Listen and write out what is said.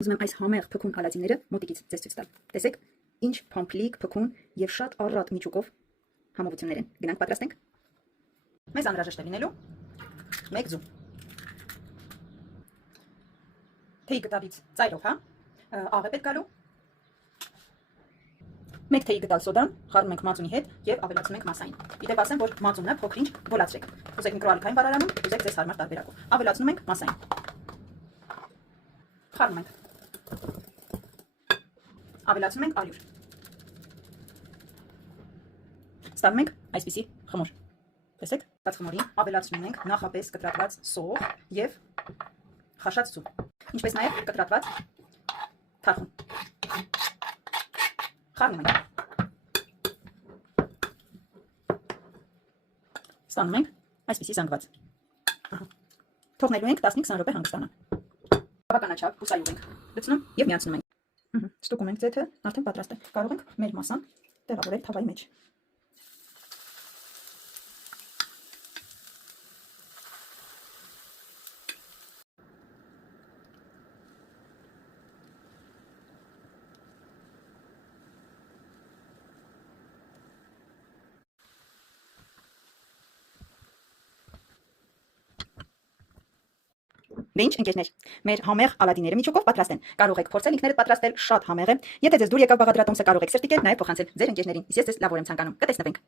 Ուզում եմ այս համեղ փքուն ալածիները մոտիկից ձեզ ցույց տալ։ Տեսեք, ինչ փամփլիկ, փքուն եւ շատ առատ միջուկով համովություններ են։ Գնանք պատրաստենք։ Մեզ անհրաժեշտ է լինելու 1 ձու։ Թեյի գդալից ծայրով, հա։ Աղ է պետք գալու։ 1 թեյի գդալ սոդան խառնում ենք մածունի հետ եւ ավելացնում ենք մասային։ Իդեպ ասեմ, որ մածունը փոքրինչ գոլացրեք։ Ուզեք միկրոալիքային վարարանում, ուզեք ձեզ հարմար տարբերակով։ Ավելացնում ենք մասային։ Խառնում ենք։ Ավելացնում ենք ալյուր։ Ստանում ենք այսպիսի խմոր։ Տեսեք, բաց խմորին ավելացնում ենք նախապես կտրատված սող եւ խաշած ձու, ինչպես նաեւ կտրատված թարխուն։ Խառնում ենք։ Ստանում ենք այսպիսի զանգված։ Թողնելու ենք 15-20 րոպե հանգստանան։ Բավականաչափ հուսալուր ենք լցնում եւ միացնում ենք։ Ստուգում ենք ձեթը, արդեն պատրաստ է։ Կարող ենք մեր մասան տեղավորել թավայի մեջ։ Դե ինչ ընկերներ, մեր համեղ ալադիները միջուկով պատրաստ են։ Կարող եք փորձել ինքներդ պատրաստել, շատ համեղ է։ Եթե ձեզ դուր եկավ բաղադրատոմսը, կարող եք սրտիկել, նաև փոխանցել ձեր ընկերներին։ Իսկ ես ձեզ լավ եմ ցանկանում։ Կտեսնվենք։